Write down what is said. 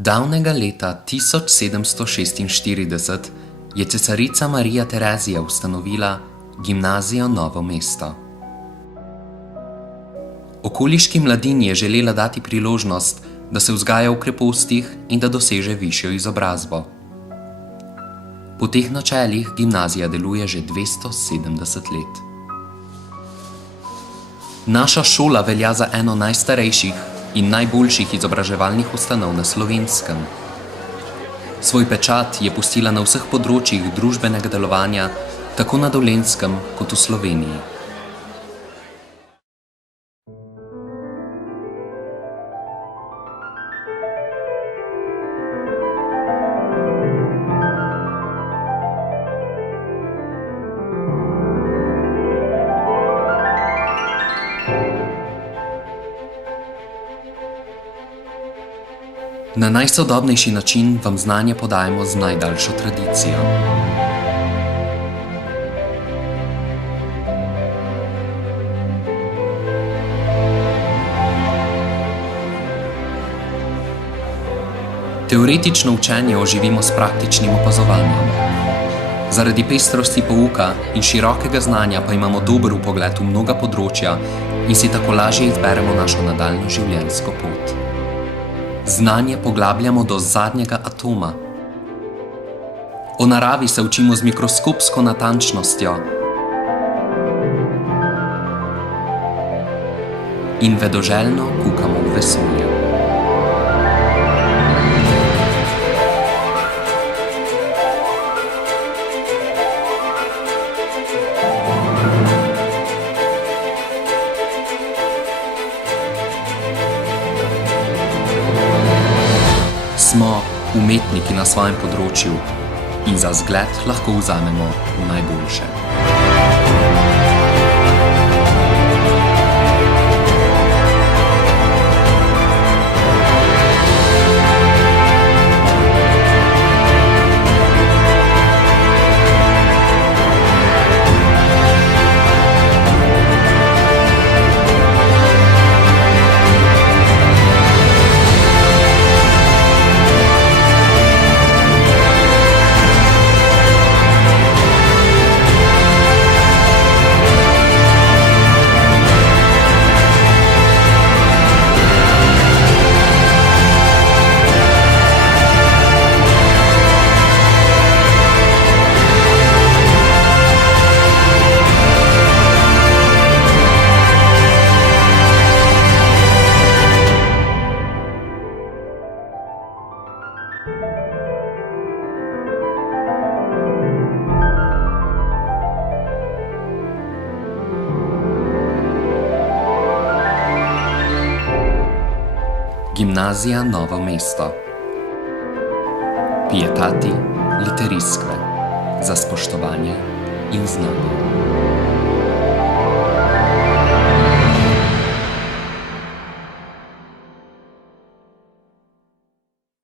Davnega leta 1746 je cesarica Marija Terezija ustanovila Gimnazijo Novo mesto. Okoliški mladini je želela dati priložnost, da se vzgaja v krepostih in da doseže višjo izobrazbo. Po teh načelih gimnazija deluje že 270 let. Naša šola velja za eno najstarejših in najboljših izobraževalnih ustanov na Slovenskem. Svoj pečat je pustila na vseh področjih družbenega delovanja, tako na Dolenjskem kot v Sloveniji. Na najsodobnejši način vam znanje podajamo z najdaljšo tradicijo. Teoretično učenje oživimo s praktičnim opazovanjem. Zaradi pestrosti pouka in širokega znanja pa imamo dober vpogled v mnoga področja in si tako lažje izberemo našo nadaljnjo življenjsko pot. Znanje poglabljamo do zadnjega atoma. O naravi se učimo z mikroskopsko natančnostjo in vedoželjno kukamo v vesolje. Smo umetniki na svojem področju in za zgled lahko vzamemo najboljše. Gimnazija Novo mesto. Pietati literisque, za spoštovanje in znanje.